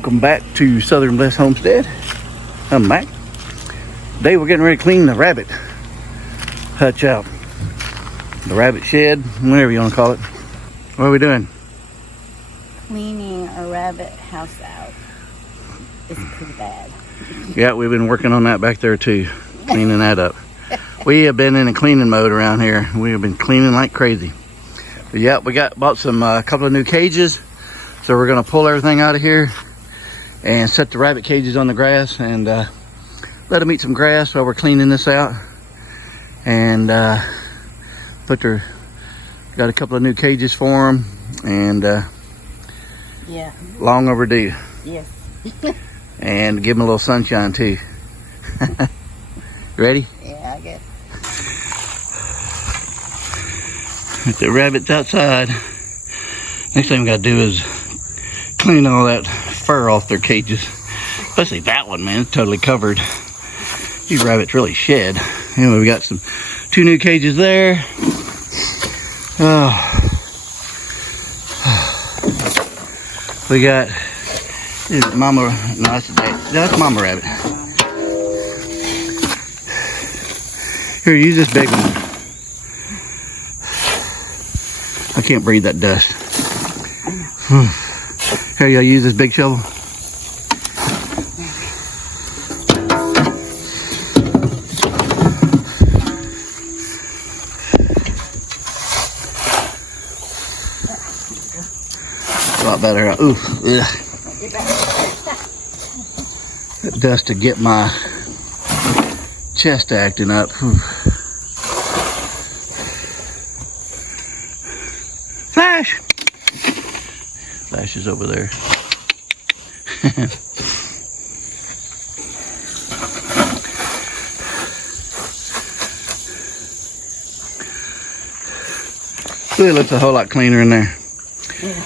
Welcome back to Southern Blessed Homestead. I'm Mac. Today we're getting ready to clean the rabbit hutch out. The rabbit shed, whatever you want to call it. What are we doing? Cleaning a rabbit house out. It's pretty bad. Yeah, we've been working on that back there too, cleaning that up. We have been in a cleaning mode around here. We have been cleaning like crazy. But yeah, we bought some couple of new cages. So we're gonna pull everything out of here and set the rabbit cages on the grass and let them eat some grass while we're cleaning this out. And got a couple of new cages for them, and yeah, long overdue. Yes. And give them a little sunshine too. Ready? Yeah, I guess. With the rabbits outside. Next thing we gotta do is clean all that fur off their cages. Especially that one, man, it's totally covered. These rabbits really shed. Anyway, we got two new cages there. We got mama, no, that's mama rabbit. Here, use this big one. I can't breathe that dust. Here, y'all use this big shovel. A lot better. Ooh, ugh. That dust to get my chest acting up. Flash! Flash is over there. Really looks a whole lot cleaner in there. Yeah.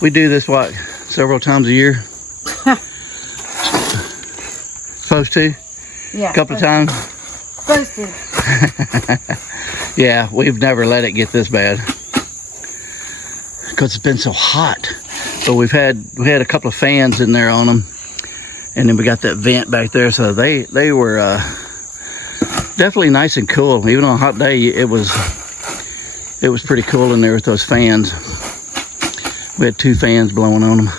We do this, what, several times a year? Supposed to? Yeah. A couple of times? Supposed to. Yeah, we've never let it get this bad. Because it's been so hot. But we had a couple of fans in there on them, and then we got that vent back there, so they were definitely nice and cool. Even on a hot day, it was pretty cool in there with those fans. We had two fans blowing on them.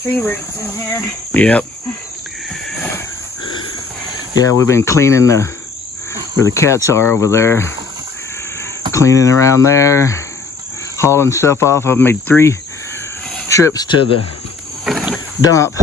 Tree roots in here. Yep. Yeah, we've been cleaning where the cats are over there. Cleaning around there, hauling stuff off. I've made 3 trips to the dump.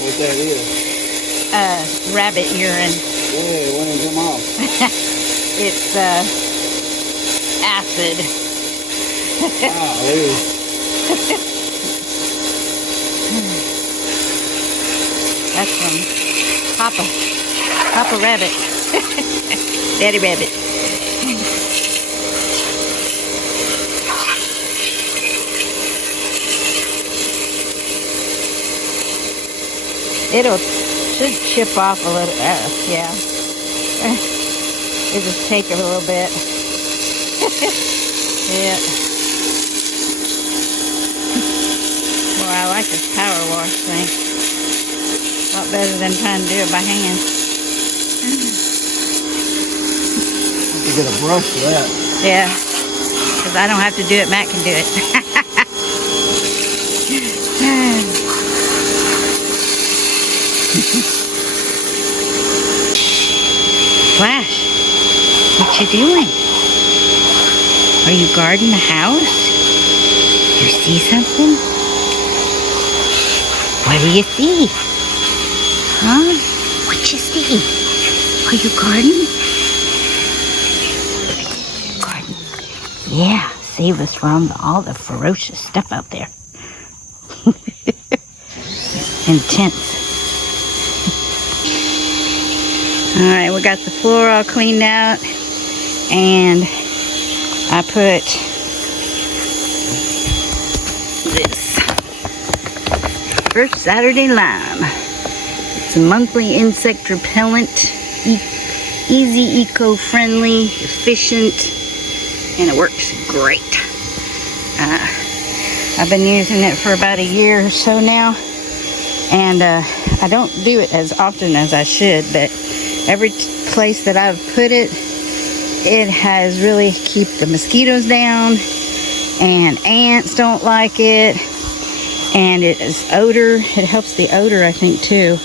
What that is? Rabbit urine. Yeah, when it come off. It's acid. That's from Papa Rabbit. Daddy rabbit. Should chip off a little. Yeah. It'll just take a little bit. Yeah. Well, I like this power wash thing. A lot better than trying to do it by hand. You get a brush for that. Yeah. Because I don't have to do it. Matt can do it. Flash, what you doing? Are you guarding the house? You see something? What do you see? Huh? What you see? Are you guarding? Garden. Yeah, save us from all the ferocious stuff out there. Intense. Alright, we got the floor all cleaned out, and I put this First Saturday Lime. It's a monthly insect repellent, easy, eco-friendly, efficient, and it works great. I've been using it for about a year or so now, and I don't do it as often as I should, but every place that I've put it, it has really kept the mosquitoes down, and ants don't like it, and it is odor. It helps the odor, I think, too.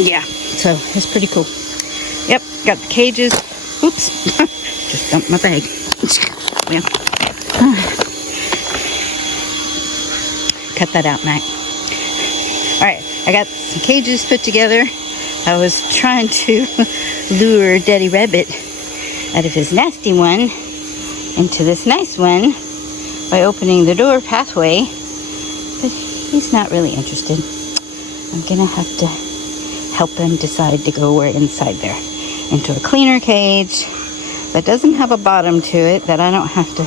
Yeah, so it's pretty cool. Yep, got the cages. Oops, just dumped my bag. Yeah. Cut that out, Mac. All right, I got some cages put together. I was trying to lure Daddy Rabbit out of his nasty one into this nice one by opening the door pathway, but he's not really interested. I'm gonna have to help him decide to go where inside there, into a cleaner cage that doesn't have a bottom to it, that I don't have to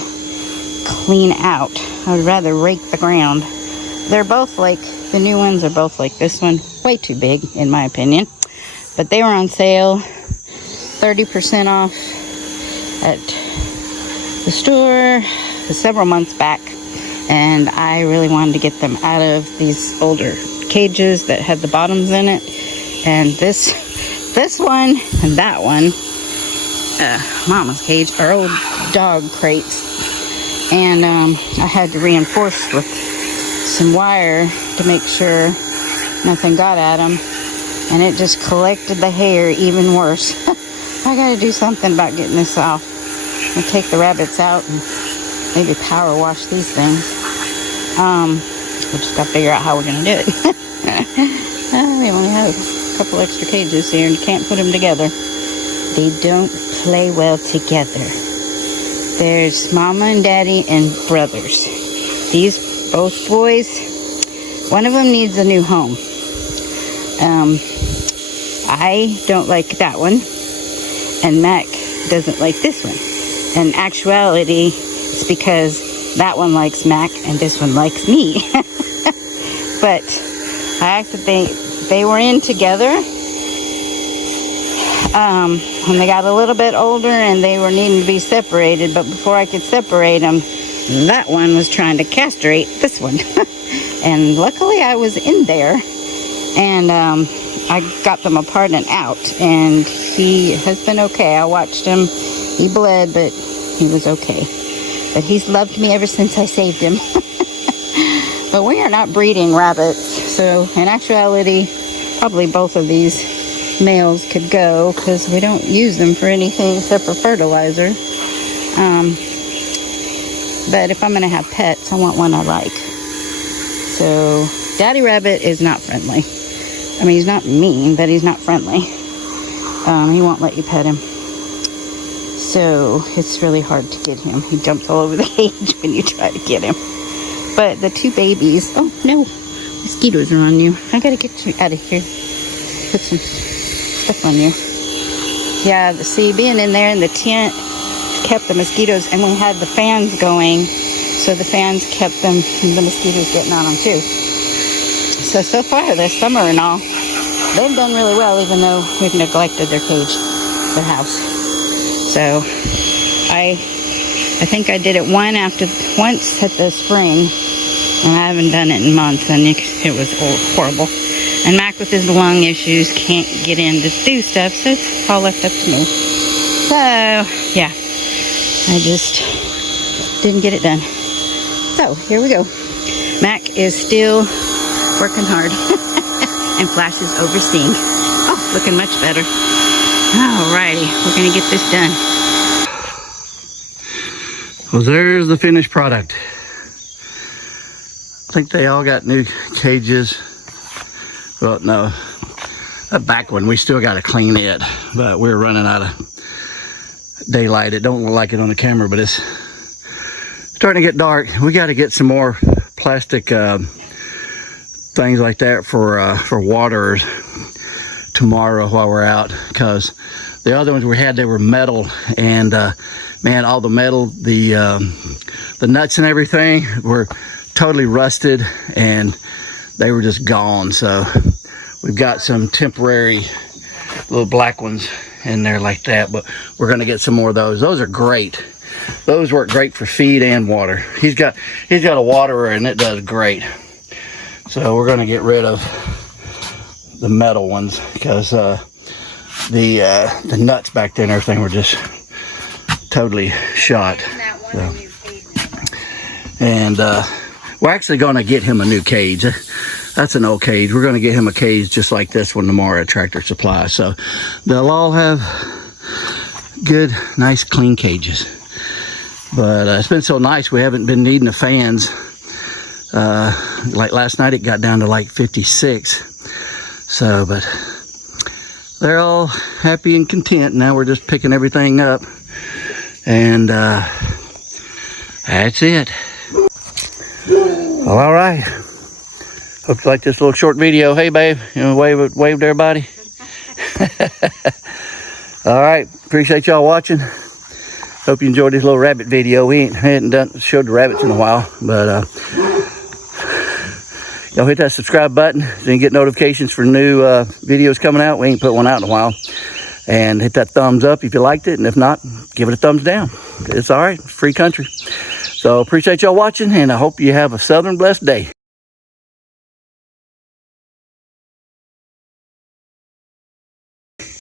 clean out. I would rather rake the ground. They're both like, the new ones are both like this one, way too big in my opinion. But they were on sale, 30% off at the store several months back. And I really wanted to get them out of these older cages that had the bottoms in it. And this one and that one, Mama's cage, are old dog crates. And I had to reinforce with some wire to make sure nothing got at them. And it just collected the hair even worse. I gotta do something about getting this off. I'll take the rabbits out and maybe power wash these things. We just gotta figure out how we're gonna do it. We only have a couple extra cages here and you can't put them together. They don't play well together. There's Mama and Daddy and brothers. These both boys, one of them needs a new home. I don't like that one, and Mac doesn't like this one. In actuality, it's because that one likes Mac and this one likes me. But I actually they were in together when they got a little bit older and they were needing to be separated. But before I could separate them, that one was trying to castrate this one. And luckily I was in there, and I got them apart and out, and he has been okay. I watched him. He bled, but he was okay. But he's loved me ever since I saved him. But we are not breeding rabbits, so in actuality, probably both of these males could go, because we don't use them for anything except for fertilizer. But if I'm going to have pets, I want one I like. So Daddy Rabbit is not friendly. I mean, he's not mean, but he's not friendly. He won't let you pet him. So it's really hard to get him. He jumps all over the cage when you try to get him. But the two babies, oh no, mosquitoes are on you. I gotta get you out of here. Put some stuff step on you. Yeah, see, being in there in the tent kept the mosquitoes, and we had the fans going, so the fans kept them, the mosquitoes getting on them too. So far this summer and all, they've done really well, even though we've neglected their cage, their house. So I think I did it once at the spring, and I haven't done it in months, and it was horrible. And Mac with his lung issues can't get in to do stuff, so it's all left up to me. So yeah, I just didn't get it done. So here we go. Mac is still working hard and Flash is overseeing. Oh, looking much better. Alrighty, we're gonna get this done. Well, there's the finished product. I think they all got new cages. Well, no, that back one, we still got to clean it, but we're running out of daylight. It don't look like it on the camera, but it's starting to get dark. We got to get some more plastic things like that for water tomorrow while we're out, because the other ones we had, they were metal, and man, all the metal, the nuts and everything were totally rusted, and they were just gone. So we've got some temporary little black ones in there like that, but we're going to get some more of those. Those are great. Those work great for feed and water. He's got a waterer, and it does great. So we're going to get rid of the metal ones, because the nuts back there and everything were just totally shot. So. And we're actually going to get him a new cage. That's an old cage. We're going to get him a cage just like this one tomorrow at Tractor Supply. So they'll all have good, nice, clean cages. But it's been so nice. We haven't been needing the fans. Like last night, it got down to like 56. So, but they're all happy and content. Now we're just picking everything up. And that's it. Well, all right. Hope you like this little short video. Hey, babe, you know, wave to everybody. All right, appreciate y'all watching. Hope you enjoyed this little rabbit video. We hadn't showed the rabbits in a while, but y'all hit that subscribe button so you can get notifications for new videos coming out. We ain't put one out in a while. And hit that thumbs up if you liked it, and if not, give it a thumbs down. It's all right. It's free country. So appreciate y'all watching, and I hope you have a southern blessed day.